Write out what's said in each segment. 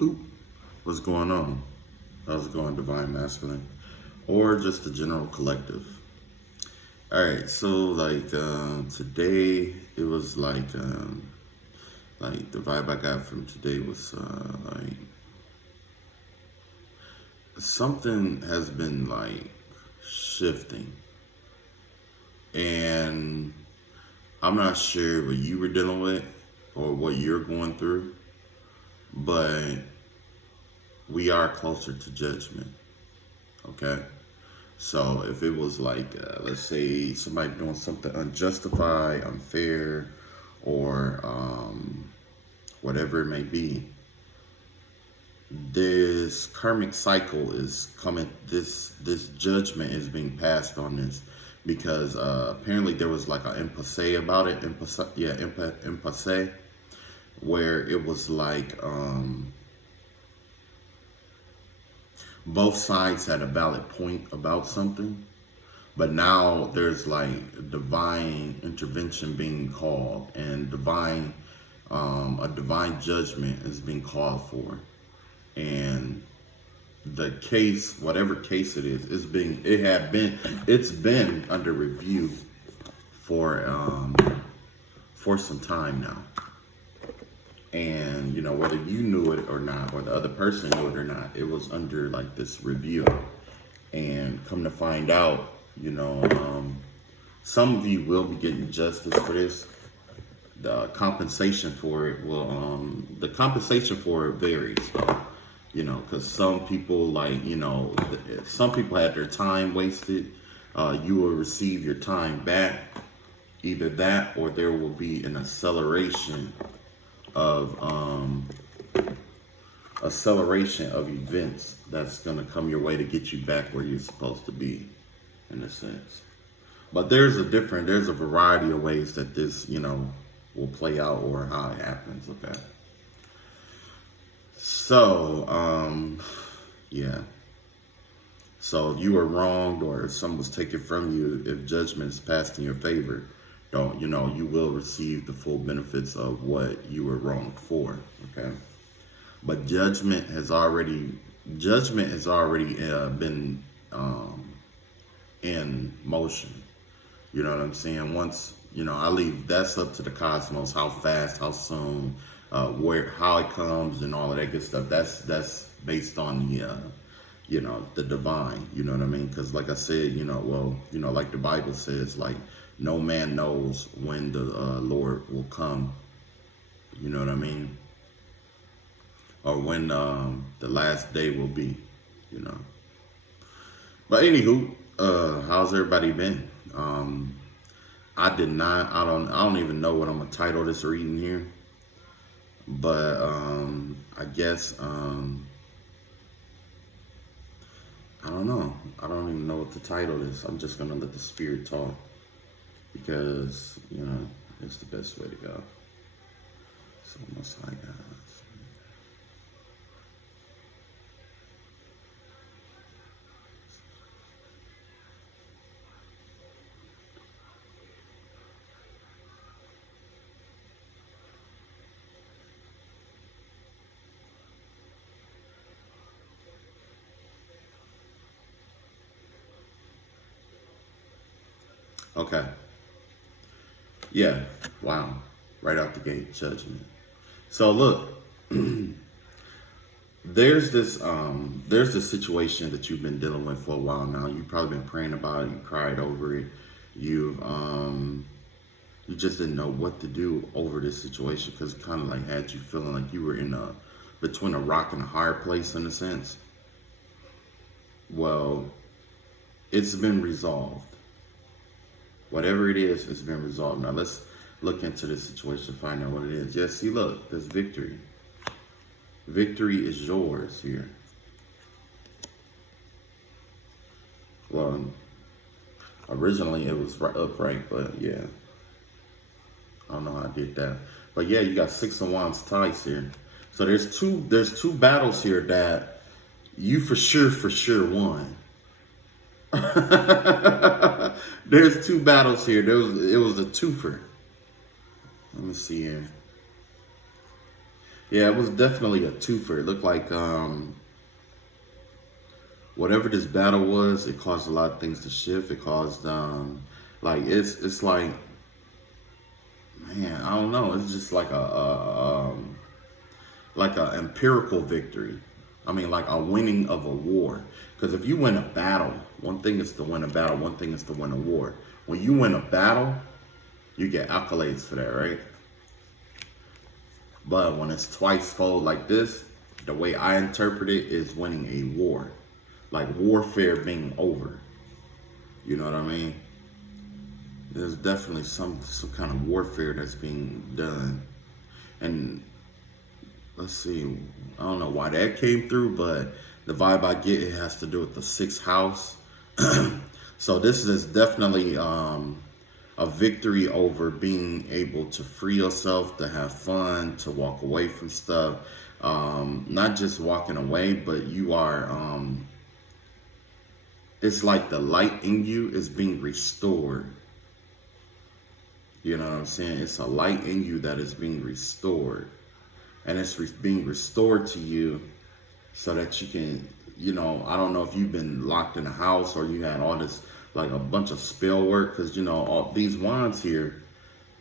Oop. What's going on? How's it going, Divine Masculine? Or just the general collective? Alright, so today it was like the vibe I got from today was like something has been like shifting. And I'm not sure what you were dealing with or what you're going through, but we are closer to judgment. Okay. So if it was let's say somebody doing something unjustified, unfair, or whatever it may be, this karmic cycle is coming. This judgment is being passed on this because apparently there was like an impasse about it. Impasse, where it was like both sides had a valid point about something, but now there's like divine intervention being called, and a divine judgment is being called for, and the case, whatever case it is, it's been under review for some time now. And whether you knew it or not, or the other person knew it or not, it was under like this review. And come to find out, some of you will be getting justice for this. The compensation for it varies, though. Because some people some people had their time wasted. You will receive your time back. Either that, or there will be an acceleration of events that's going to come your way to get you back where you're supposed to be, in a sense. But there's a variety of ways that this will play out, or how it happens. Okay, so yeah, so if you were wronged or if something was taken from you, if judgment is passed in your favor, don't you will receive the full benefits of what you were wronged for. Okay, but judgment has already been in motion. You know what I'm saying? Once I leave, that's up to the cosmos. How fast, how soon, how it comes, and all of that good stuff. That's based on the divine. You know what I mean? Because like I said, like the Bible says, like no man knows when the Lord will come. You know what I mean? Or when the last day will be. But anywho, how's everybody been? I don't even know what I'm gonna title this reading here. But I guess I don't know. I don't even know what the title is. I'm just gonna let the spirit talk, because it's the best way to go. So Most High God. Okay. Yeah. Wow. Right out the gate, judgment. So look, there's this situation that you've been dealing with for a while now. You've probably been praying about it. You cried over it. You just didn't know what to do over this situation, because it kind of like had you feeling like you were between a rock and a hard place, in a sense. Well, it's been resolved. Whatever it is, it's been resolved. Now let's look into this situation, find out what it is. Yeah, see, look, there's victory. Victory is yours here. Well, originally it was upright, but yeah, I don't know how I did that. But yeah, you got 6 of Wands twice here. So there's two battles here that you for sure won. There's 2 battles here. It was a twofer. Let me see here. Yeah, it was definitely a twofer. It looked like whatever this battle was, it caused a lot of things to shift. It caused like it's like, man, I don't know. It's just like a empirical victory. I mean, like a winning of a war. Because if you win a battle, one thing is to win a battle, one thing is to win a war. When you win a battle, you get accolades for that, right? But when it's twice fold like this, the way I interpret it is winning a war. Like warfare being over. You know what I mean? There's definitely some kind of warfare that's being done. And let's see, I don't know why that came through, but the vibe I get, it has to do with the sixth house. So this is definitely a victory over being able to free yourself, to have fun, to walk away from stuff. Not just walking away, but you are, it's like the light in you is being restored. You know what I'm saying? It's a light in you that is being restored. And it's being restored to you so that you can, you know, I don't know if you've been locked in a house or you had all this, like a bunch of spell work, because, you know, all these wands here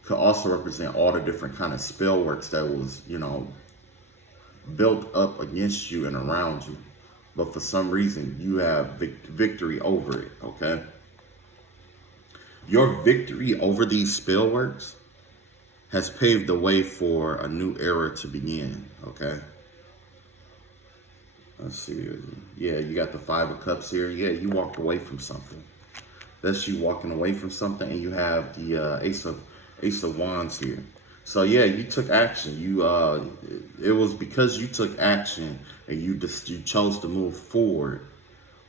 could also represent all the different kind of spell works that was, you know, built up against you and around you. But for some reason, you have victory over it, okay? Your victory over these spell works has paved the way for a new era to begin, okay? Let's see. Yeah, you got the Five of Cups here. Yeah, you walked away from something. That's you walking away from something, and you have the Ace of Wands here. So yeah, you took action. You it was because you took action and you chose to move forward,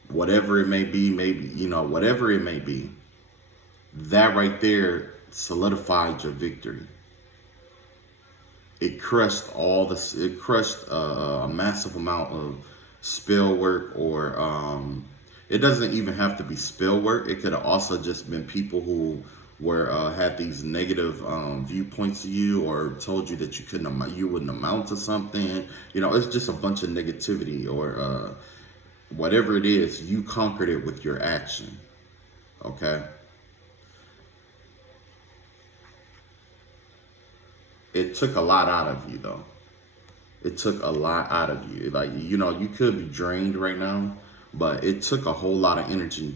whatever it may be, maybe, you know, whatever it may be. That right there solidified your victory. It crushed a massive amount of spell work, or it doesn't even have to be spell work. It could have also just been people who were had these negative viewpoints of you, or told you that you wouldn't amount to something. You know, it's just a bunch of negativity, or whatever it is. You conquered it with your action. Okay. It took a lot out of you, though. It took a lot out of you. Like, you know, you could be drained right now, but it took a whole lot of energy.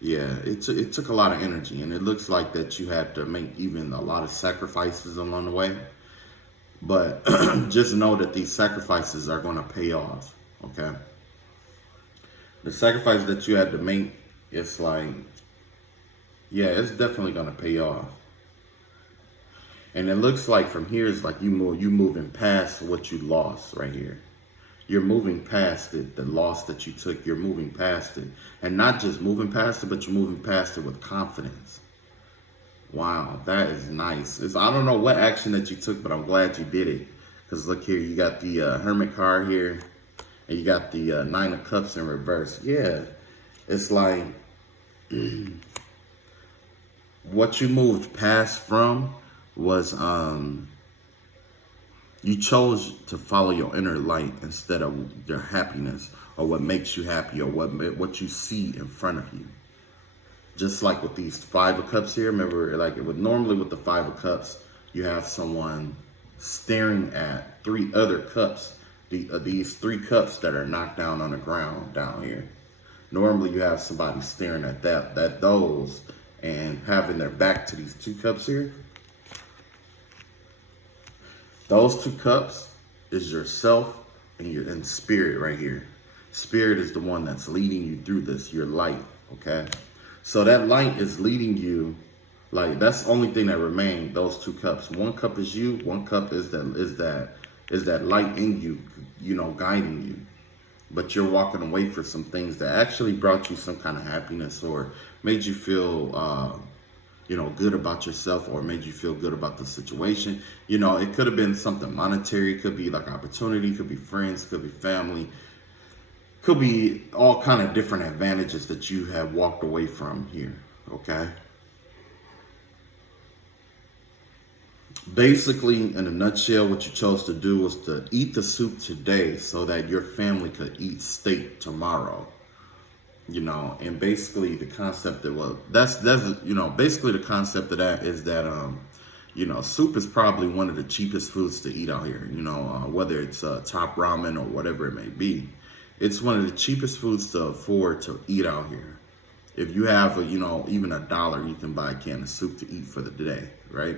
Yeah, it took a lot of energy, and it looks like that you had to make even a lot of sacrifices along the way. But just know that these sacrifices are going to pay off, okay? The sacrifice that you had to make, it's like, yeah, it's definitely going to pay off. And it looks like from here, it's like you moving past what you lost right here. You're moving past it, the loss that you took, you're moving past it. And not just moving past it, but you're moving past it with confidence. Wow, that is nice. I don't know what action that you took, but I'm glad you did it. Because look here, you got the Hermit card here, and you got the Nine of Cups in reverse. Yeah, it's like what you moved past from was you chose to follow your inner light instead of your happiness, or what makes you happy, or what you see in front of you. Just like with these Five of Cups here, remember, like normally with the Five of Cups, you have someone staring at three other cups, these three cups that are knocked down on the ground down here. Normally you have somebody staring at those and having their back to these two cups here. Those two cups is yourself and spirit right here. Spirit is the one that's leading you through this, your light, okay? So that light is leading you, like that's the only thing that remains, those two cups. One cup is you, one cup is that light in you, you know, guiding you. But you're walking away from some things that actually brought you some kind of happiness, or made you feel you know, good about yourself, or made you feel good about the situation. You know, it could have been something monetary, it could be like opportunity, could be friends, could be family, could be all kind of different advantages that you have walked away from here, okay? Basically, in a nutshell, what you chose to do was to eat the soup today so that your family could eat steak tomorrow. And basically the concept that, well, that's basically the concept of that is that soup is probably one of the cheapest foods to eat out here. Whether it's Top Ramen or whatever it may be, it's one of the cheapest foods to afford to eat out here. If you have even $1, you can buy a can of soup to eat for the day, right?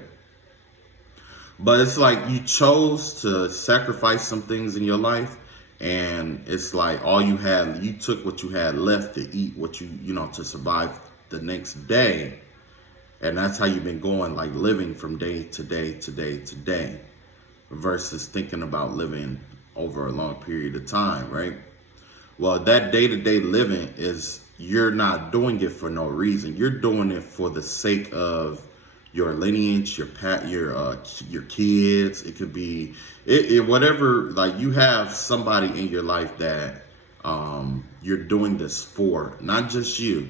But it's like you chose to sacrifice some things in your life, and it's like you took what you had left to eat what to survive the next day. And that's how you've been going, like living from day to day to day to day, versus thinking about living over a long period of time, right? Well, that day-to-day living is, you're not doing it for no reason. You're doing it for the sake of your lineage, your kids. It could be whatever. Like, you have somebody in your life that you're doing this for, not just you,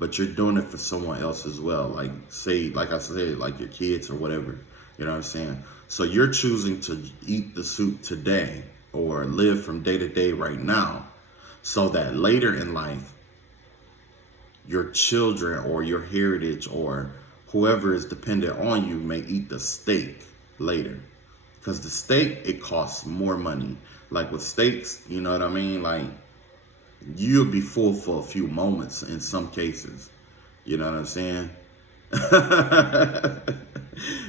but you're doing it for someone else as well. Like I said, like your kids or whatever. You know what I'm saying? So you're choosing to eat the soup today or live from day to day right now, so that later in life, your children or your heritage or whoever is dependent on you may eat the steak later. Because the steak, it costs more money. Like with steaks, you know what I mean? Like, you'll be full for a few moments in some cases. You know what I'm saying?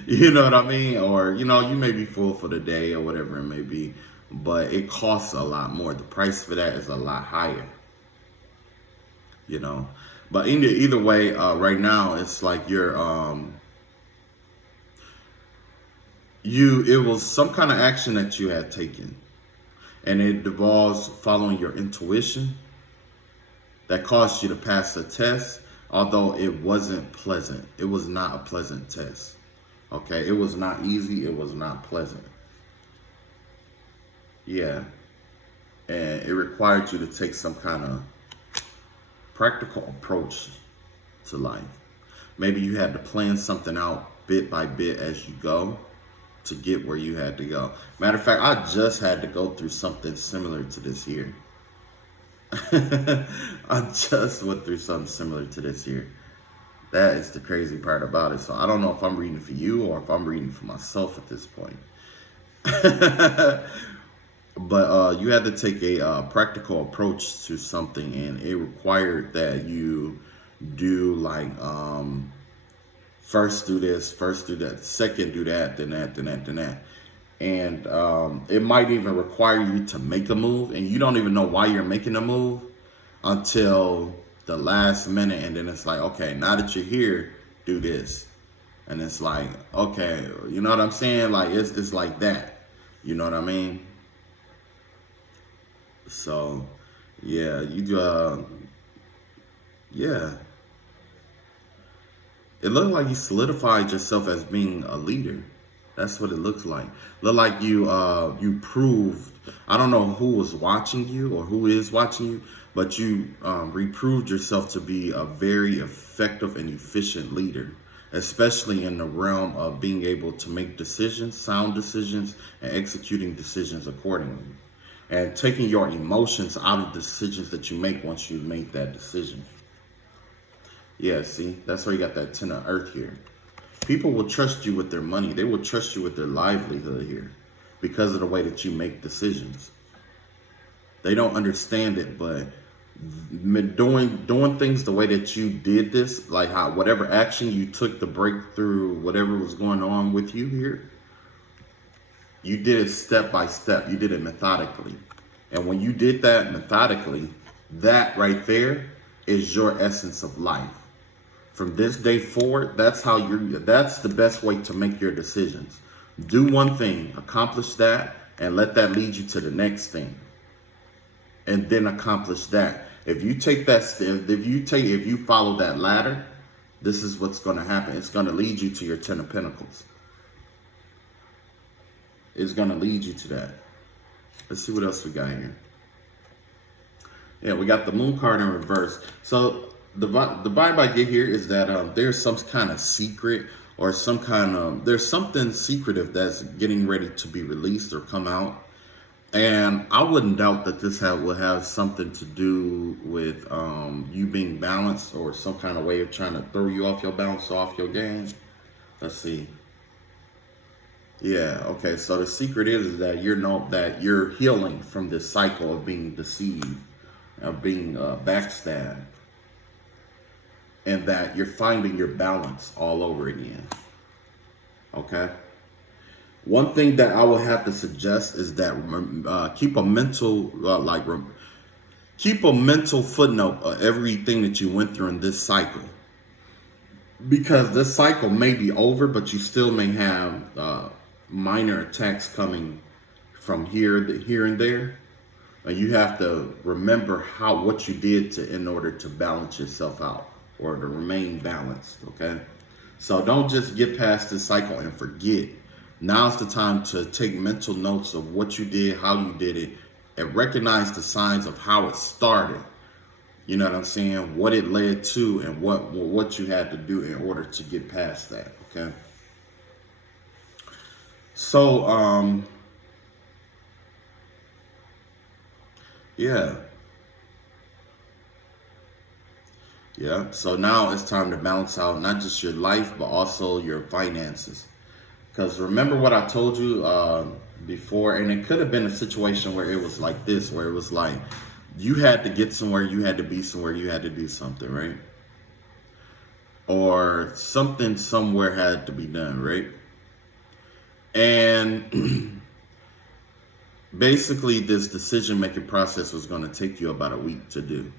You know what I mean? Or, you may be full for the day or whatever it may be. But it costs a lot more. The price for that is a lot higher. But either way, right now, it's like it was some kind of action that you had taken. And it involves following your intuition that caused you to pass a test, although it wasn't pleasant. It was not a pleasant test. Okay, it was not easy. It was not pleasant. Yeah. And it required you to take some kind of practical approach to life. Maybe you had to plan something out bit by bit as you go to get where you had to go. Matter of fact, I just had to go through something similar to this here. I just went through something similar to this here. That is the crazy part about it. So I don't know if I'm reading for you or if I'm reading for myself at this point. But you had to take a practical approach to something, and it required that you do like first do this, first do that, second do that, then that, then that, then that. And it might even require you to make a move, and you don't even know why you're making a move until the last minute. And then it's like, okay, now that you're here, do this. And it's like, okay, you know what I'm saying? Like, it's like that. You know what I mean? So, yeah, yeah. It looked like you solidified yourself as being a leader. That's what it looks like. Look like you proved. I don't know who was watching you or who is watching you, but you reproved yourself to be a very effective and efficient leader, especially in the realm of being able to make decisions, sound decisions, and executing decisions accordingly, and taking your emotions out of the decisions that you make once you make that decision. Yeah, see, that's why you got that 10 of Earth here. People will trust you with their money. They will trust you with their livelihood here because of the way that you make decisions. They don't understand it, but doing things the way that you did this, like how whatever action you took to break through whatever was going on with you here, you did it step by step. You did it methodically. And when you did that methodically, that right there is your essence of life. From this day forward, that's the best way to make your decisions. Do one thing, accomplish that, and let that lead you to the next thing. And then accomplish that. If you take that step, if you follow that ladder, this is what's going to happen. It's going to lead you to your 10 of Pentacles. It's going to lead you to that. Let's see what else we got here. Yeah, we got the Moon card in reverse. So the vibe I get here is that there's some kind of secret or some kind of, there's something secretive that's getting ready to be released or come out. And I wouldn't doubt that this will have something to do with you being balanced, or some kind of way of trying to throw you off your balance, off your game. Let's see. Yeah, okay. So the secret is that that you're healing from this cycle of being deceived, of being backstabbed, and that you're finding your balance all over again. Okay. One thing that I would have to suggest is that keep a mental keep a mental footnote of everything that you went through in this cycle, because this cycle may be over, but you still may have minor attacks coming from here and there. And you have to remember what you did in order to balance yourself out, or to remain balanced. Okay, so don't just get past this cycle and forget. Now's the time to take mental notes of what you did, how you did it, and recognize the signs of how it started. You know what I'm saying? What it led to, and what you had to do in order to get past that. Okay. So yeah. So now it's time to balance out not just your life, but also your finances. Because remember what I told you before, and it could have been a situation where it was like this, where it was like you had to get somewhere, you had to be somewhere, you had to do something, right? Or something somewhere had to be done, right? And basically this decision-making process was going to take you about a week to do.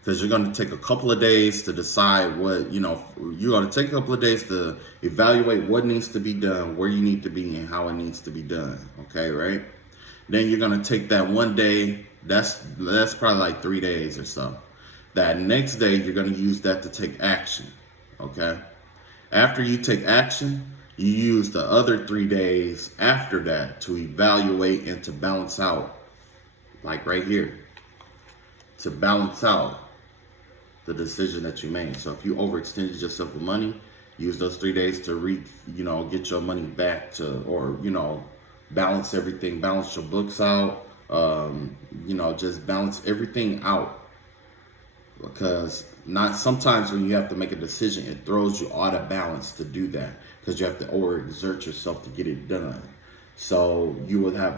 Because you're going to take a couple of days to decide what, you're going to take a couple of days to evaluate what needs to be done, where you need to be, and how it needs to be done. Okay, right? Then you're going to take that one day, that's probably like 3 days or so. That next day, you're going to use that to take action. Okay? After you take action, you use the other 3 days after that to evaluate and to balance out, like right here, to balance out the decision that you made. So if you overextended yourself with money, use those 3 days to get your money back or balance everything, balance your books out, just balance everything out. Because sometimes when you have to make a decision, it throws you out of balance to do that, because you have to overexert yourself to get it done. So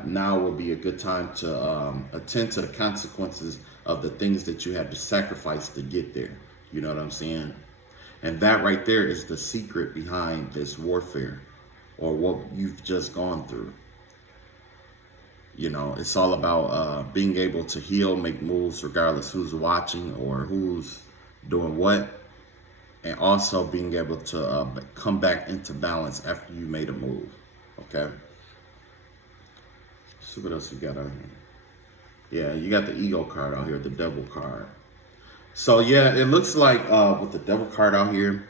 now would be a good time to attend to the consequences of the things that you had to sacrifice to get there. You know what I'm saying? And that right there is the secret behind this warfare, or what you've just gone through. It's all about being able to heal, make moves regardless who's watching or who's doing what, and also being able to come back into balance after you made a move. Okay. See what else we got out here. Yeah, you got the ego card out here, the devil card. So yeah, it looks like with the devil card out here,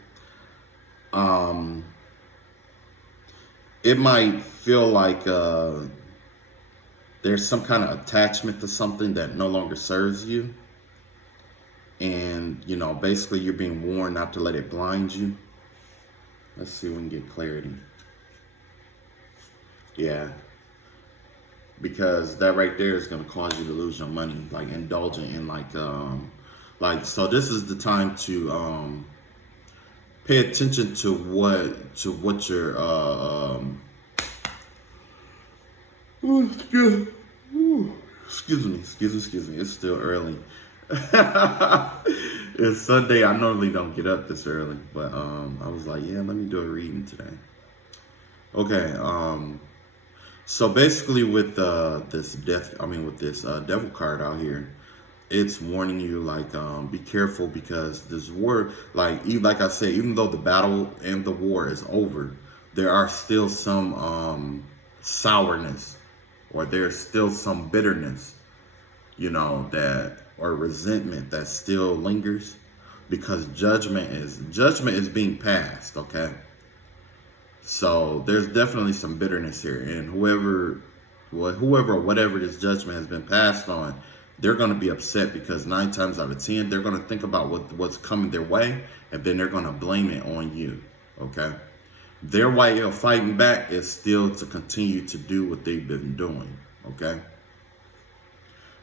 it might feel like there's some kind of attachment to something that no longer serves you. And, basically you're being warned not to let it blind you. Let's see if we can get clarity. Yeah. Because that right there is going to cause you to lose your money, like indulging in so this is the time to pay attention to what your excuse me, it's still early. It's Sunday. I normally don't get up this early, but I was like, yeah, let me do a reading today. Okay. So basically with this devil card out here, it's warning you be careful, because this war, like I said, even though the battle and the war is over, there are still some sourness, or there's still some bitterness, or resentment that still lingers, because judgment is being passed. Okay. So there's definitely some bitterness here, and whoever or whatever this judgment has been passed on, they're going to be upset, because 9 times out of 10, they're going to think about what's coming their way, and then they're going to blame it on you. Okay. Their way of fighting back is still to continue to do what they've been doing. Okay.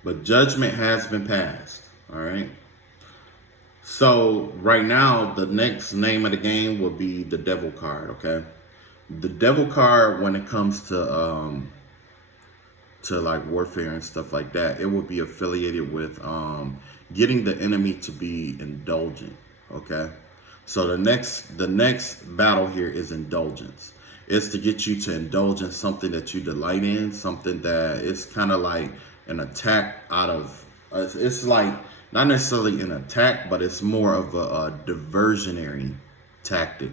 But judgment has been passed. All right. So right now, the next name of the game will be the devil card. Okay. The devil card, when it comes to like warfare and stuff like that, it will be affiliated with getting the enemy to be indulgent. Okay. So the next battle here is indulgence. It's to get you to indulge in something that you delight in, something that is kind of like an attack out of. It's like not necessarily an attack, but it's more of a diversionary tactic.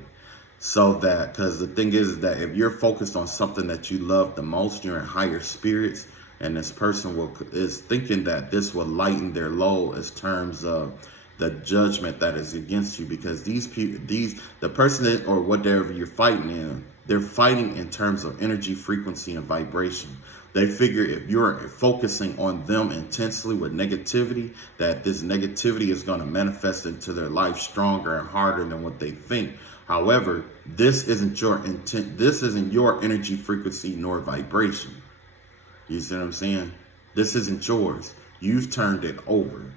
So that, because the thing is that if you're focused on something that you love the most, you're in higher spirits, and this person is thinking that this will lighten their load as terms of the judgment that is against you, because these people, the person that, or whatever you're fighting in, they're fighting in terms of energy, frequency, and vibration. They figure if you're focusing on them intensely with negativity, that this negativity is going to manifest into their life stronger and harder than what they think. However, this isn't your intent. This isn't your energy, frequency, nor vibration. You see what I'm saying? This isn't yours. You've turned it over,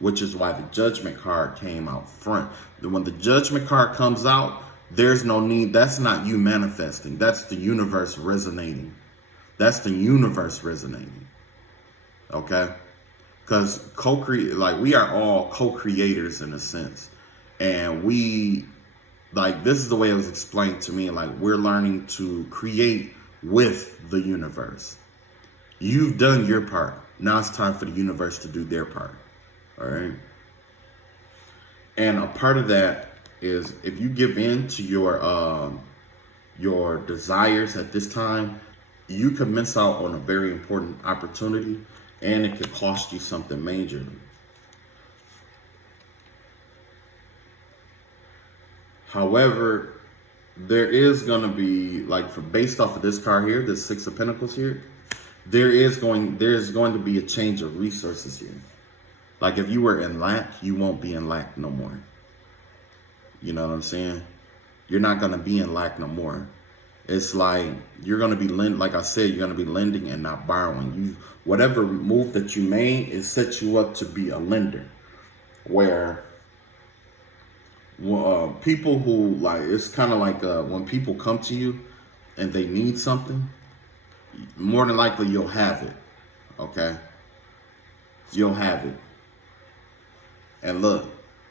which is why the judgment card came out front. When the judgment card comes out, there's no need. That's not you manifesting. That's the universe resonating. That's the universe resonating. Okay? Because we are all co-creators in a sense. And this is the way it was explained to me. Like, we're learning to create with the universe. You've done your part. Now it's time for the universe to do their part. All right. And a part of that is, if you give in to your desires at this time, you could miss out on a very important opportunity, and it could cost you something major. However, there is going to be, based off of this card here, this Six of Pentacles here, there's going to be a change of resources here. Like, if you were in lack, you won't be in lack no more. You know what I'm saying? You're not going to be in lack no more. It's like you're going to be like I said, you're going to be lending and not borrowing. Whatever move that you made, it sets you up to be a lender. Where people who, it's kind of like when people come to you and they need something, more than likely you'll have it. Okay? You'll have it. And look,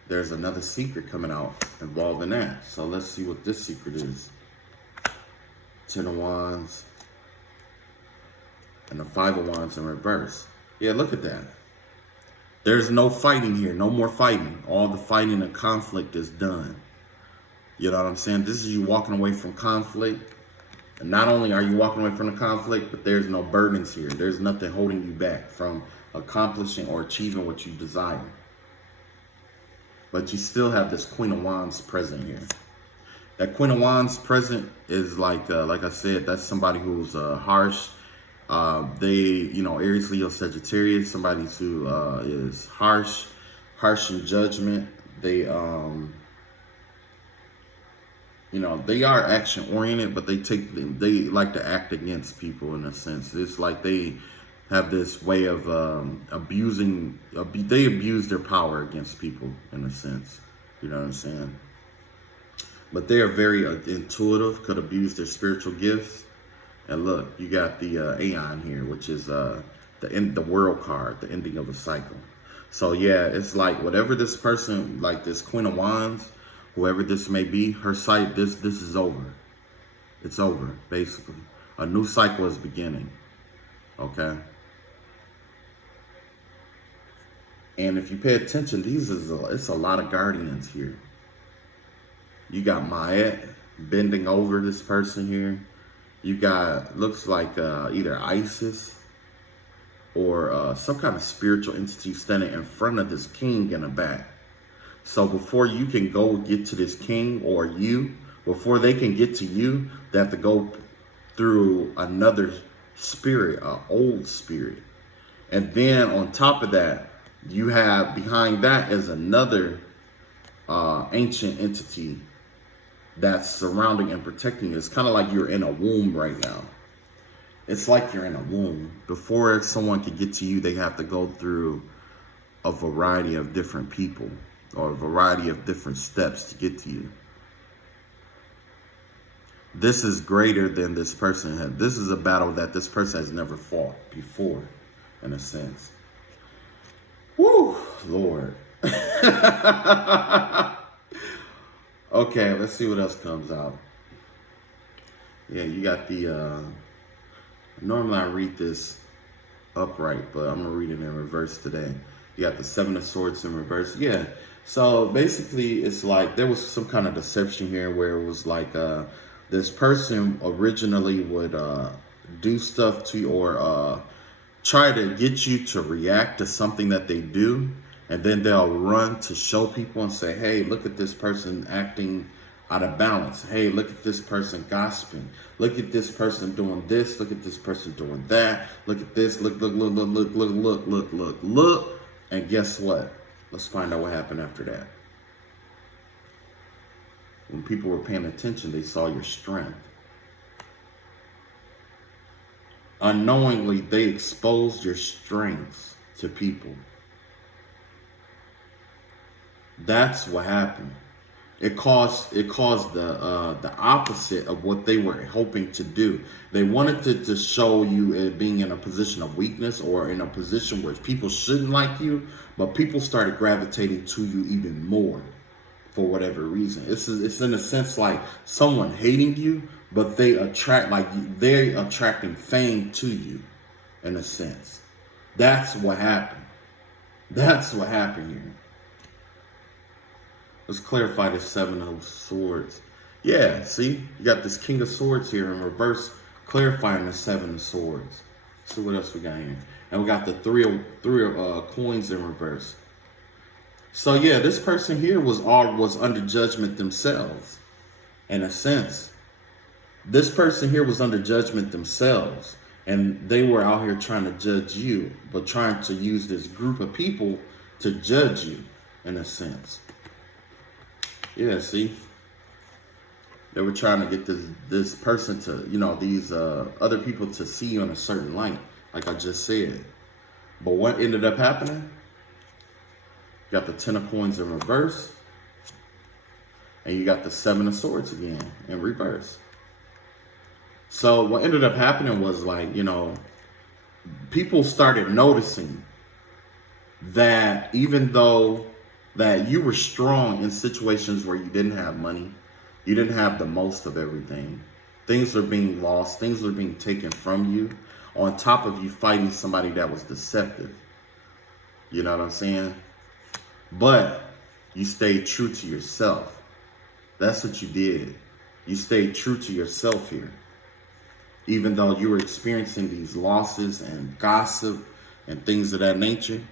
there's another secret coming out involving that. So let's see what this secret is. Ten of Wands and the Five of Wands in reverse. Yeah, look at that. There's no fighting here. No more fighting. All the fighting and conflict is done. You know what I'm saying? This is you walking away from conflict. And not only are you walking away from the conflict, but there's no burdens here. There's nothing holding you back from accomplishing or achieving what you desire. But you still have this Queen of Wands present here. That Queen of Wands present is like I said, that's somebody who's harsh. Aries, Leo, Sagittarius, somebody who is harsh in judgment. They are action oriented, but they like to act against people in a sense. It's like they have this way of they abuse their power against people in a sense. You know what I'm saying? But they are very intuitive, could abuse their spiritual gifts. And look, you got the Aeon here, which is the world card, the ending of a cycle. So yeah, it's like whatever this person, like this Queen of Wands, whoever this may be, her sight, this is over. It's over, basically. A new cycle is beginning. Okay? And if you pay attention, it's a lot of guardians here. You got Ma'at bending over this person here. You got, looks like either Isis or some kind of spiritual entity standing in front of this king in the back. So before you can go get to this king, or before they can get to you, they have to go through another spirit, an old spirit. And then on top of that, you have behind that is another ancient entity that's surrounding and protecting you. It's kind of like you're in a womb right now. It's like you're in a womb. Before someone can get to you, they have to go through a variety of different people or a variety of different steps to get to you. This is greater than this person had. This is a battle that this person has never fought before, in a sense. Woo, Lord. Okay, let's see what else comes out. Yeah, you got the, normally I read this upright, but I'm going to read it in reverse today. You got the Seven of Swords in reverse. Yeah, so basically it's like there was some kind of deception here where it was like this person originally would do stuff to you or try to get you to react to something that they do. And then they'll run to show people and say, hey, look at this person acting out of balance. Hey, look at this person gossiping. Look at this person doing this. Look at this person doing that. Look at this. Look. And guess what? Let's find out what happened after that. When people were paying attention, they saw your strength. Unknowingly, they exposed your strengths to people. That's what happened. It caused the opposite of what they were hoping to do. They wanted to show you being in a position of weakness or in a position where people shouldn't like you, but people started gravitating to you even more for whatever reason. It's in a sense like someone hating you, but they're attracting fame to you, in a sense. That's what happened. That's what happened here. Let's clarify the Seven of Swords. Yeah, see? You got this King of Swords here in reverse, clarifying the Seven of Swords. Let's see what else we got here. And we got the three of coins in reverse. So yeah, this person here was under judgment themselves, in a sense. This person here was under judgment themselves. And they were out here trying to judge you, but trying to use this group of people to judge you, in a sense. Yeah, see, they were trying to get this person to, these other people to see you in a certain light, like I just said. But what ended up happening? You got the Ten of Coins in reverse, and you got the Seven of Swords again in reverse. So what ended up happening was like, people started noticing that even though that you were strong in situations where you didn't have money, you didn't have the most of everything. Things are being lost, things are being taken from you, on top of you fighting somebody that was deceptive. You know what I'm saying? But you stayed true to yourself. That's what you did. You stayed true to yourself here. Even though you were experiencing these losses and gossip and things of that nature,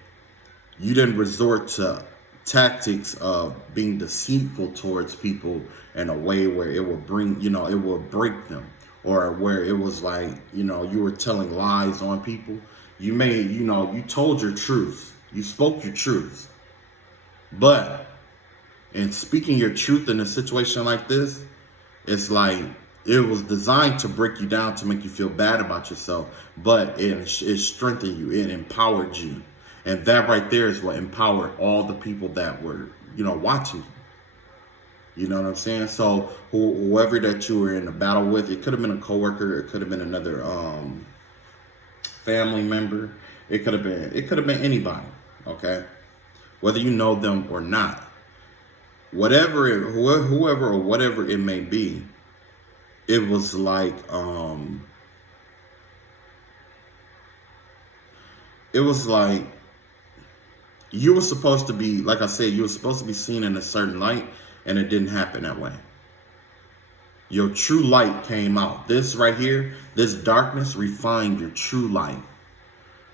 you didn't resort to tactics of being deceitful towards people in a way where it will bring, it will break them, or where it was like, you were telling lies on people. You told your truth. You spoke your truth. But in speaking your truth in a situation like this, it's like it was designed to break you down, to make you feel bad about yourself, but it strengthened you. It empowered you. And that right there is what empowered all the people that were, watching you. You know what I'm saying? So whoever that you were in a battle with, it could have been a coworker, it could have been another family member, it could have been anybody, okay? Whether you know them or not. Whoever or whatever it may be, it was like you were supposed to be, like I said, you were supposed to be seen in a certain light, and it didn't happen that way. Your true light came out. This right here, this darkness refined your true light.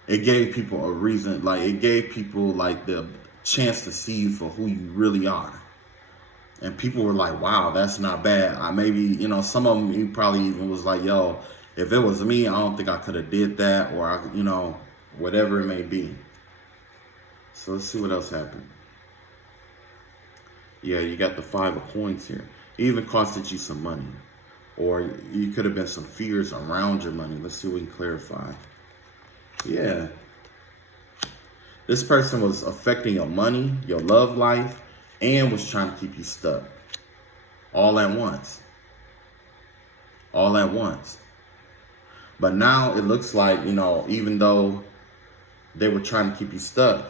It gave people a reason, it gave people the chance to see you for who you really are. And people were like, wow, that's not bad. Some of them, you probably even was like, yo, if it was me, I don't think I could have did that, or whatever it may be. So let's see what else happened. Yeah, you got the Five of Coins here. It even costed you some money. Or you could have been some fears around your money. Let's see if we can clarify. Yeah. This person was affecting your money, your love life, and was trying to keep you stuck. All at once. All at once. But now it looks like, you know, even though they were trying to keep you stuck,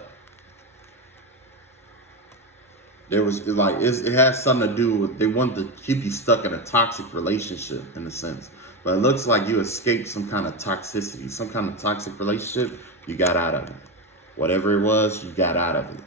there was like, it has something to do with, they wanted to keep you stuck in a toxic relationship in a sense. But it looks like you escaped some kind of toxicity, some kind of toxic relationship. You got out of it. Whatever it was, you got out of it.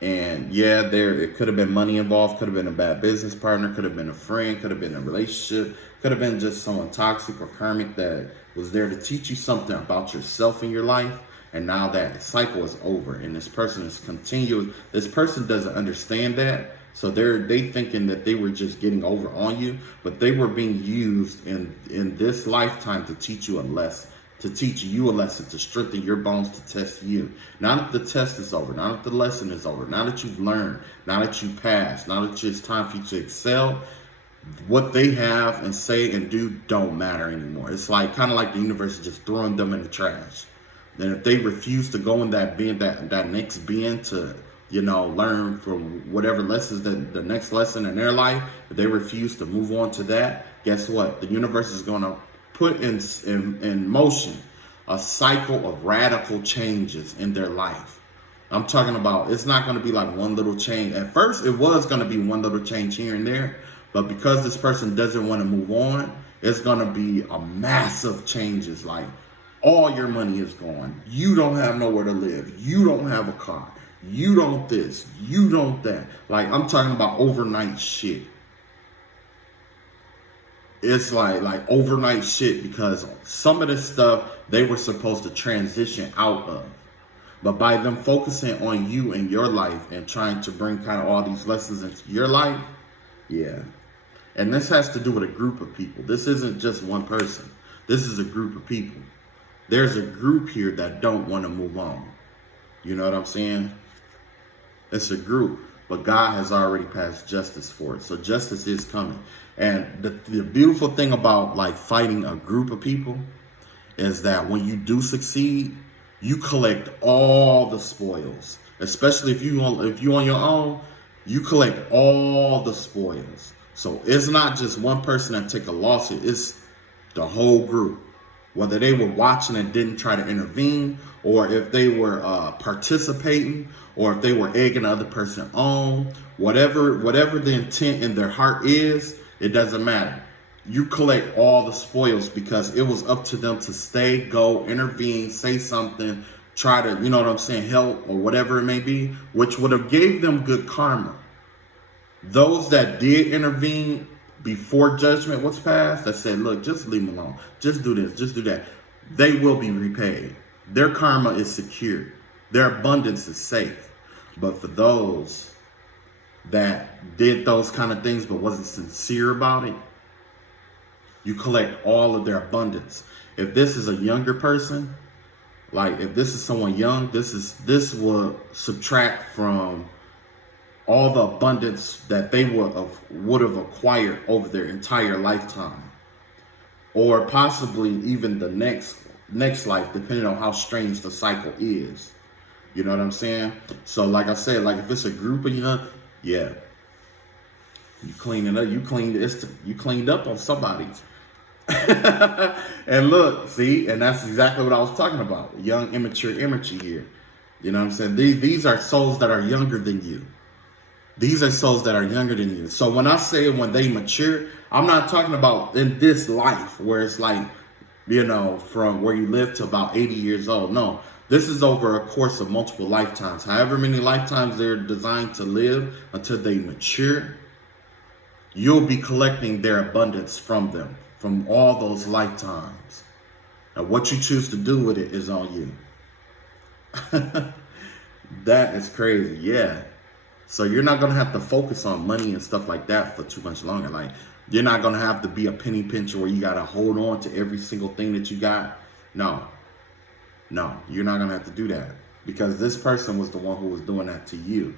And yeah, it could have been money involved, could have been a bad business partner, could have been a friend, could have been a relationship, could have been just someone toxic or karmic that was there to teach you something about yourself in your life. And now that cycle is over, and this person is continuing. This person doesn't understand that, so they thinking that they were just getting over on you, but they were being used in this lifetime to teach you a lesson. To teach you a lesson, to strengthen your bones, to test you. Now that the test is over, now that the lesson is over, now that you've learned, now that you passed, now that it's time for you to excel, what they have and say and do don't matter anymore. It's like kind of like the universe is just throwing them in the trash. And if they refuse to go in that being, that next being to, you know, learn from whatever lessons, the next lesson in their life, if they refuse to move on to that, guess what? The universe is going to put in motion a cycle of radical changes in their life. I'm talking about, it's not going to be like one little change. At first, it was going to be one little change here and there, but because this person doesn't want to move on, it's going to be a massive changes. Like, all your money is gone. You don't have nowhere to live. You don't have a car. You don't this. You don't that. Like, I'm talking about overnight shit. It's like overnight shit, because some of this stuff they were supposed to transition out of. But by them focusing on you and your life and trying to bring kind of all these lessons into your life, yeah. And this has to do with a group of people. This isn't just one person. This is a group of people. There's a group here that don't want to move on. You know what I'm saying? It's a group, but God has already passed justice for it. So justice is coming. And the beautiful thing about like fighting a group of people is that when you do succeed, you collect all the spoils. Especially if you on your own, you collect all the spoils. So it's not just one person that take a loss, it's the whole group. Whether they were watching and didn't try to intervene, or if they were participating, or if they were egging the other person on, whatever the intent in their heart is, it doesn't matter. You collect all the spoils because it was up to them to stay, go, intervene, say something, try to, you know what I'm saying, help or whatever it may be, which would have gave them good karma. Those that did intervene before judgment was passed, that said, look, just leave them alone. Just do this, just do that. They will be repaid. Their karma is secure. Their abundance is safe. But for those that did those kind of things but wasn't sincere about it, you collect all of their abundance. If this is a younger person, like if this is someone young, this will subtract from all the abundance that they would have acquired over their entire lifetime, or possibly even the next life, depending on how strange the cycle is. You know what I'm saying? So like I said, like if it's a group of young, yeah, you clean it up. You cleaned up on somebody. And look, see, and that's exactly what I was talking about. Young, immature energy here. You know what I'm saying? These are souls that are younger than you. These are souls that are younger than you. So when I say when they mature, I'm not talking about in this life where it's like, you know, from where you live to about 80 years old. No, this is over a course of multiple lifetimes. However many lifetimes they're designed to live until they mature, you'll be collecting their abundance from them, from all those lifetimes. And what you choose to do with it is on you. That is crazy, yeah. So you're not going to have to focus on money and stuff like that for too much longer. Like, you're not going to have to be a penny pincher where you got to hold on to every single thing that you got. No, you're not going to have to do that, because this person was the one who was doing that to you.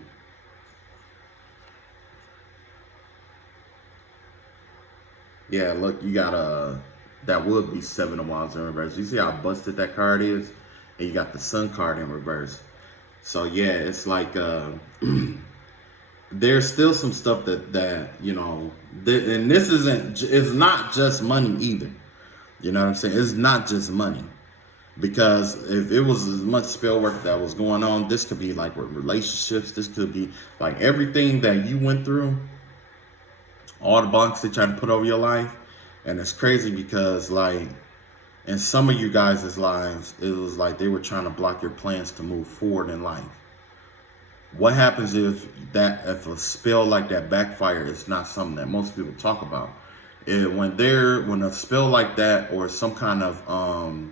Yeah, look, you got that would be Seven of Wands in reverse. You see how busted that card is? And you got the Sun card in reverse. So yeah, it's like there's still some stuff that you know, and this isn't, it's not just money either. You know what I'm saying? It's not just money. Because if it was as much spell work that was going on, this could be like with relationships. This could be like everything that you went through, all the bunks they tried to put over your life. And it's crazy because like in some of you guys' lives, it was like they were trying to block your plans to move forward in life. What happens if a spell like that backfire is not something that most people talk about? When a spell like that or some kind of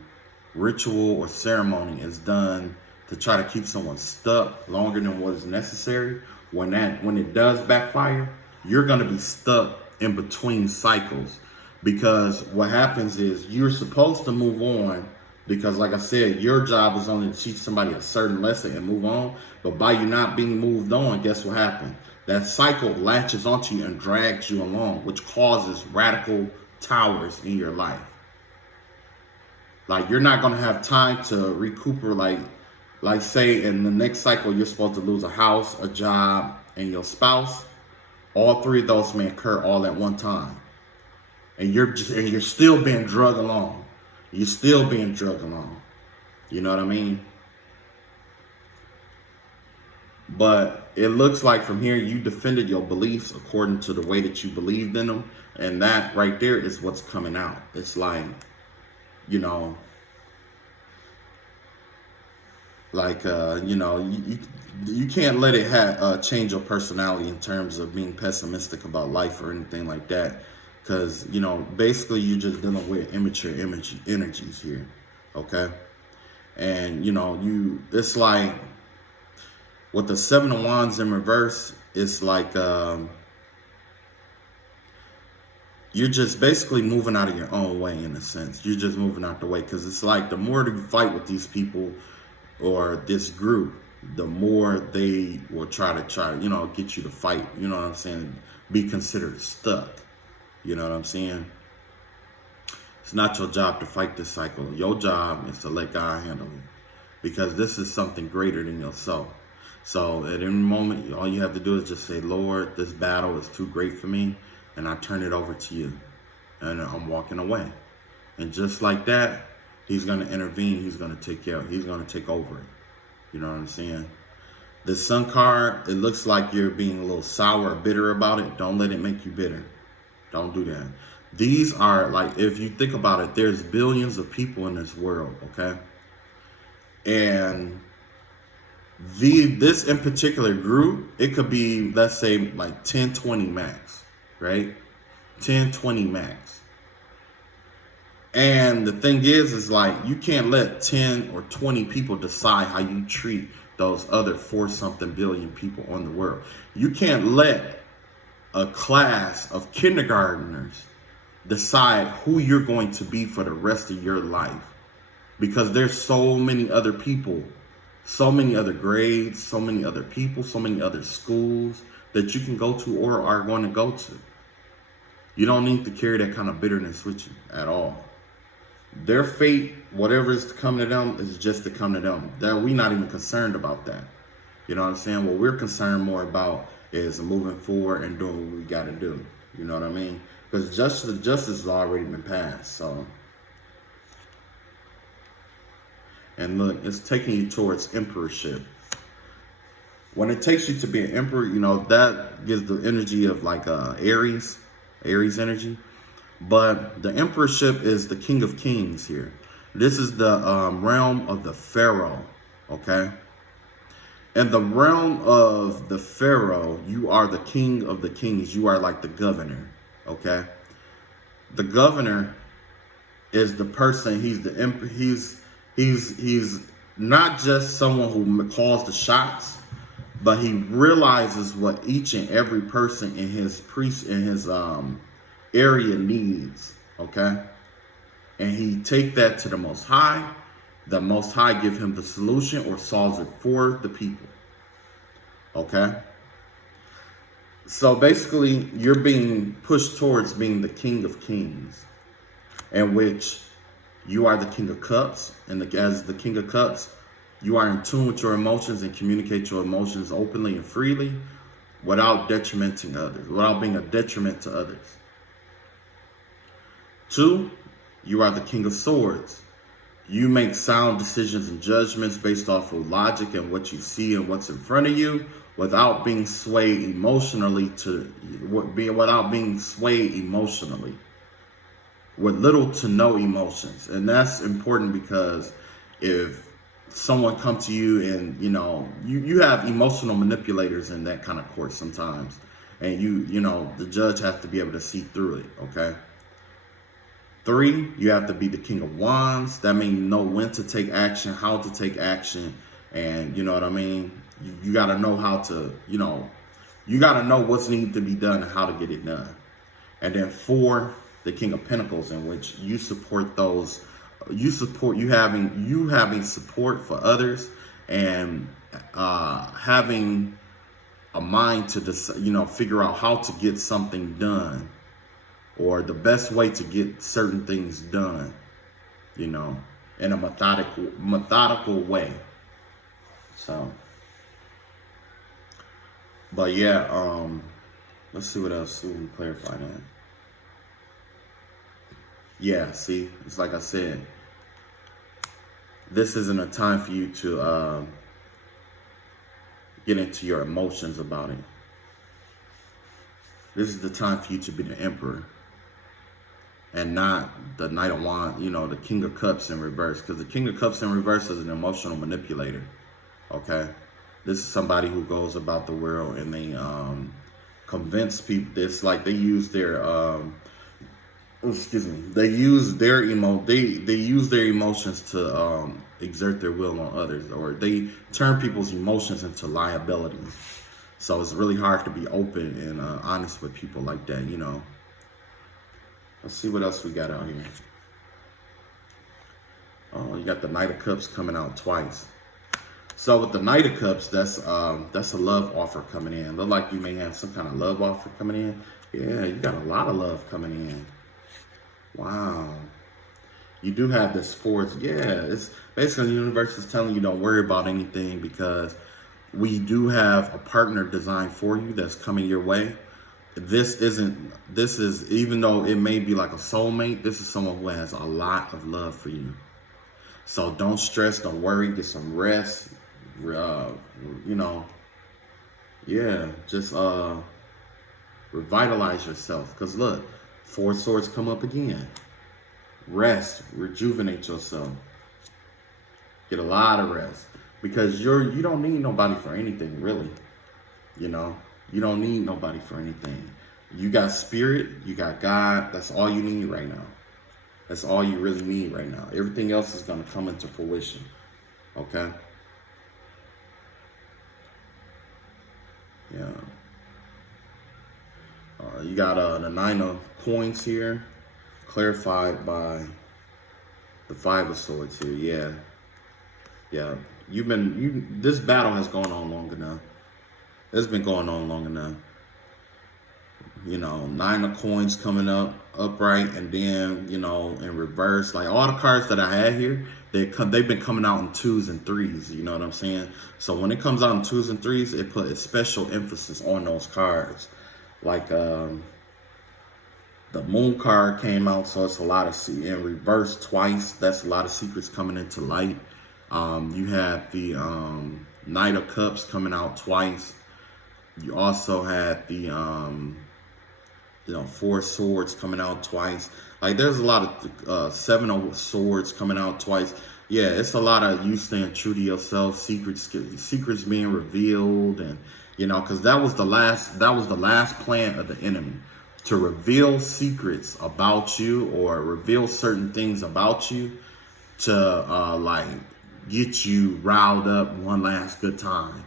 ritual or ceremony is done to try to keep someone stuck longer than what is necessary, when it does backfire, you're going to be stuck in between cycles. Because what happens is you're supposed to move on, because like I said, your job is only to teach somebody a certain lesson and move on. But by you not being moved on, guess what happened? That cycle latches onto you and drags you along, which causes radical towers in your life. Like you're not going to have time to recuperate. Like say in the next cycle, you're supposed to lose a house, a job, and your spouse. All three of those may occur all at one time. And you're still being drugged along. You're still being drugged along. You know what I mean? But it looks like from here, you defended your beliefs according to the way that you believed in them. And that right there is what's coming out. It's like, you know, like, you know, you can't let it change your personality in terms of being pessimistic about life or anything like that. Because, you know, basically you're just dealing with immature energies here. Okay. And, you know, it's like with the Seven of Wands in reverse, it's like you're just basically moving out of your own way in a sense. You're just moving out the way, because it's like the more you fight with these people or this group, the more they will try to, you know, get you to fight. You know what I'm saying? Be considered stuck. You know what I'm saying? It's not your job to fight this cycle. Your job is to let God handle it, because this is something greater than yourself. So at any moment, all you have to do is just say, Lord, this battle is too great for me, and I turn it over to you, and I'm walking away. And just like that, he's going to intervene. He's going to take care of it. He's going to take over it. You know what I'm saying? The Sun card, it looks like you're being a little sour or bitter about it. Don't let it make you bitter. Don't do that. These are like, if you think about it, there's billions of people in this world, okay? And this in particular group, it could be, let's say, like 10, 20 max, right? 10, 20 max. And the thing is like, you can't let 10 or 20 people decide how you treat those other 4-something billion people on the world. You can't let a class of kindergartners decide who you're going to be for the rest of your life, because there's so many other people, so many other grades, so many other people, so many other schools that you can go to or are going to go to. You don't need to carry that kind of bitterness with you at all. Their fate, whatever is to come to them, is just to come to them. That we're not even concerned about that. You know what I'm saying? What we're concerned more about is moving forward and doing what we got to do. You know what I mean? Because justice has already been passed. So, and look, it's taking you towards emperorship. When it takes you to be an emperor, you know, that gives the energy of like Aries energy. But the emperorship is the king of kings here. This is the realm of the pharaoh, okay? In the realm of the pharaoh, you are the king of the kings. You are like the governor, okay? The governor is the person. He's the emperor. He's not just someone who calls the shots, but he realizes what each and every person in his area needs, okay? And he take that to the Most High. The Most High give him the solution or solves it for the people, okay? So basically, you're being pushed towards being the King of Kings, in which you are the King of Cups, and as the King of Cups, you are in tune with your emotions and communicate your emotions openly and freely without detrimenting others, without being a detriment to others. 2, you are the King of Swords. You make sound decisions and judgments based off of logic and what you see and what's in front of you, without being swayed emotionally with little to no emotions. And that's important because if someone come to you and you have emotional manipulators in that kind of court sometimes, and the judge has to be able to see through it. Okay. 3, you have to be the King of Wands. That means you know when to take action, how to take action, and you know what I mean. You got to know how to, you got to know what's needed to be done and how to get it done. And then 4, the King of Pentacles, in which you support those, you having support for others, and having a mind to figure out how to get something done, or the best way to get certain things done, in a methodical way. So, but yeah, let's see what else we can clarify that. Yeah, see, it's like I said, this isn't a time for you to get into your emotions about it. This is the time for you to be the Emperor, and not the Knight of Wands, the King of Cups in reverse. Because the King of Cups in reverse is an emotional manipulator. Okay? This is somebody who goes about the world and they convince people. It's like they use their they use their emotions to exert their will on others, or they turn people's emotions into liabilities. So it's really hard to be open and honest with people like that, Let's see what else we got out here. Oh, you got the Knight of Cups coming out twice. So with the Knight of Cups, that's a love offer coming in. Look like you may have some kind of love offer coming in. Yeah, you got a lot of love coming in. Wow. You do have this force. Yeah, it's basically the universe is telling you don't worry about anything, because we do have a partner designed for you that's coming your way. This is, even though it may be like a soulmate, this is someone who has a lot of love for you. So don't stress, don't worry, get some rest. Just revitalize yourself. Because look, 4 swords come up again. Rest, rejuvenate yourself. Get a lot of rest. Because you don't need nobody for anything, really. You don't need nobody for anything. You got spirit, you got God. That's all you need right now. That's all you really need right now. Everything else is going to come into fruition. Okay? Yeah. You got the 9 of coins here, clarified by the 5 of swords here. Yeah. Yeah. This battle has gone on long enough. It's been going on long enough. 9 of coins coming up upright, and then in reverse. Like all the cards that I had here, they've been coming out in 2s and 3s. You know what I'm saying? So when it comes out in 2s and 3s, it put a special emphasis on those cards. Like the Moon card came out, so it's a lot of in reverse twice. That's a lot of secrets coming into light. You have the Knight of Cups coming out twice. You also had the 4 swords coming out twice. Like there's a lot of 7 of swords coming out twice. Yeah, it's a lot of you staying true to yourself, secrets being revealed, and because that was the last plan of the enemy, to reveal secrets about you or reveal certain things about you to get you riled up one last good time.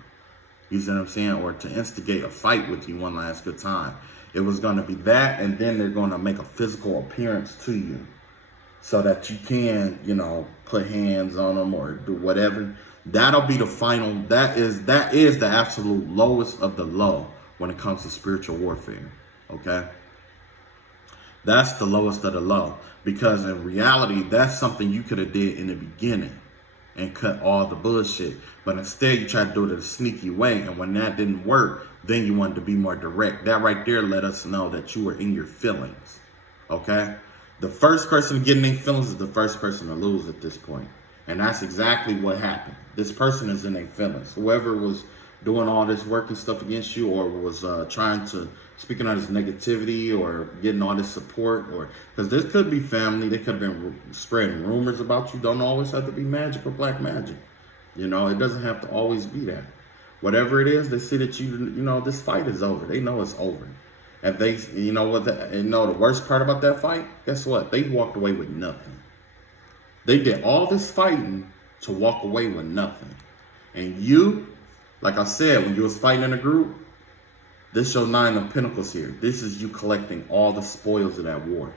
You see what I'm saying? Or to instigate a fight with you one last good time. It was going to be that, and then they're going to make a physical appearance to you so that you can, put hands on them or do whatever. That'll be the final. That is the absolute lowest of the low when it comes to spiritual warfare. Okay? That's the lowest of the low. Because in reality, that's something you could have did in the beginning and cut all the bullshit. But instead, you tried to do it in a sneaky way. And when that didn't work, then you wanted to be more direct. That right there let us know that you were in your feelings. Okay? The first person to get in their feelings is the first person to lose at this point. And that's exactly what happened. This person is in their feelings. Whoever was doing all this work and stuff against you, or was trying to, speaking on this negativity, or getting all this support, or because this could be family, they could have been spreading rumors about you. Don't always have to be magic or black magic. You know, it doesn't have to always be that. Whatever it is, they see that you know, this fight is over. They know it's over. And they, you know what, the worst part about that fight, guess what? They walked away with nothing. They did all this fighting to walk away with nothing. And you, like I said, when you was fighting in a group, this your 9 of Pentacles here. This is you collecting all the spoils of that war.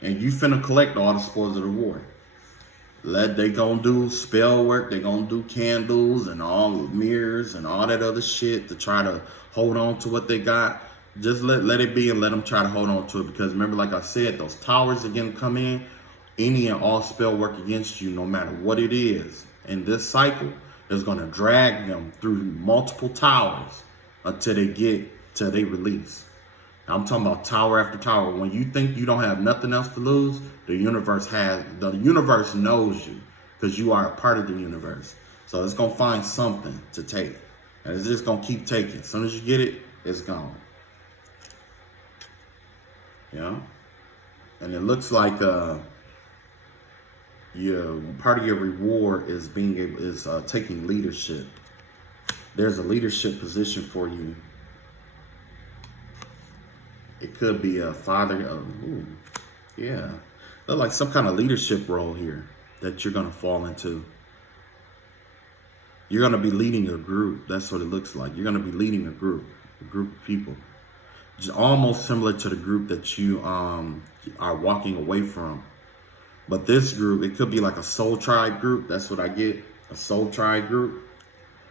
And you finna collect all the spoils of the war. They gonna do spell work, they gonna do candles and all mirrors and all that other shit to try to hold on to what they got. Just let it be and let them try to hold on to it. Because remember, like I said, those towers again come in. Any and all spell work against you, no matter what it is, in this cycle, is going to drag them through multiple towers until they release. Now, I'm talking about tower after tower. When you think you don't have nothing else to lose, the universe knows you, because you are a part of the universe. So it's going to find something to take. And it's just going to keep taking. As soon as you get it, it's gone. Yeah. And it looks like part of your reward is taking leadership. There's a leadership position for you. It could be a father. Yeah, look like some kind of leadership role here that you're gonna fall into. You're gonna be leading a group. That's what it looks like. You're gonna be leading a group of people. Just almost similar to the group that you are walking away from. But this group, it could be like a soul tribe group. That's what I get, a soul tribe group.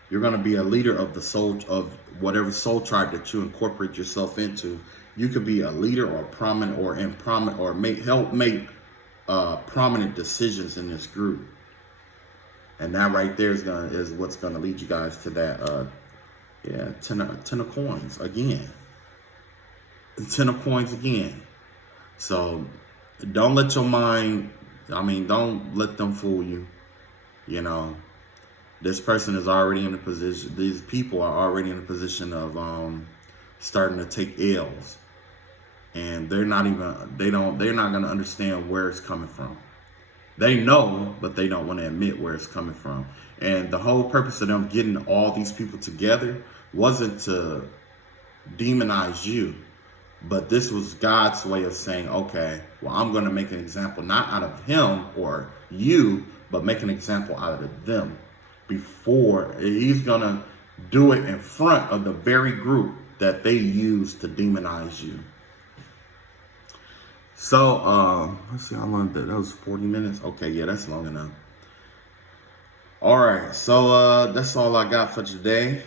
You're going to be a leader of the soul, of whatever soul tribe that you incorporate yourself into. You could be a leader or prominent or help make prominent decisions in this group. And that right there is what's going to lead you guys to that, 10 of coins again. 10 of coins again. So don't let your mind, don't let them fool you. You know, this person is already in a position, these people are already in a position of starting to take L's. And they're not going to understand where it's coming from. They know, but they don't want to admit where it's coming from. And the whole purpose of them getting all these people together wasn't to demonize you. But this was God's way of saying, okay, well, I'm going to make an example, not out of him or you, but make an example out of them. Before, he's going to do it in front of the very group that they use to demonize you. So, let's see how long that was. 40 minutes. Okay, yeah, that's long enough. All right, so that's all I got for today.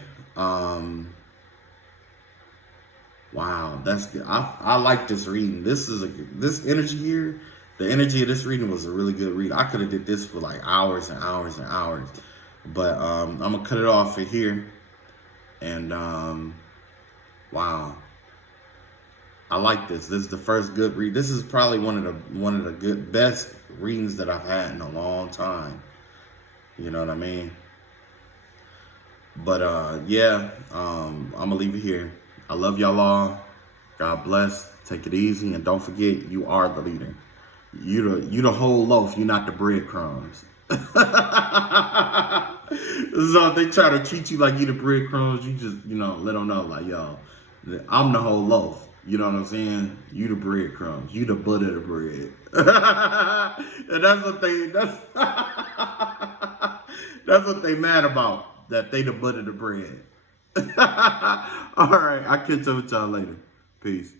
Wow, that's good. I like this reading. This energy here. The energy of this reading was a really good read. I could have did this for like hours and hours and hours, but I'm gonna cut it off for here. And wow, I like this. This is the first good read. This is probably one of the best readings that I've had in a long time. You know what I mean? But yeah, I'm gonna leave it here. I love y'all all. God bless. Take it easy, and don't forget, you are the leader. You the whole loaf. You're not the breadcrumbs. So if they try to treat you like you the breadcrumbs, you just let them know like, yo, I'm the whole loaf. You know what I'm saying? You the breadcrumbs. You the butter of the bread. And that's what they mad about. That they the butter of the bread. All right, I'll catch up with y'all later. Peace.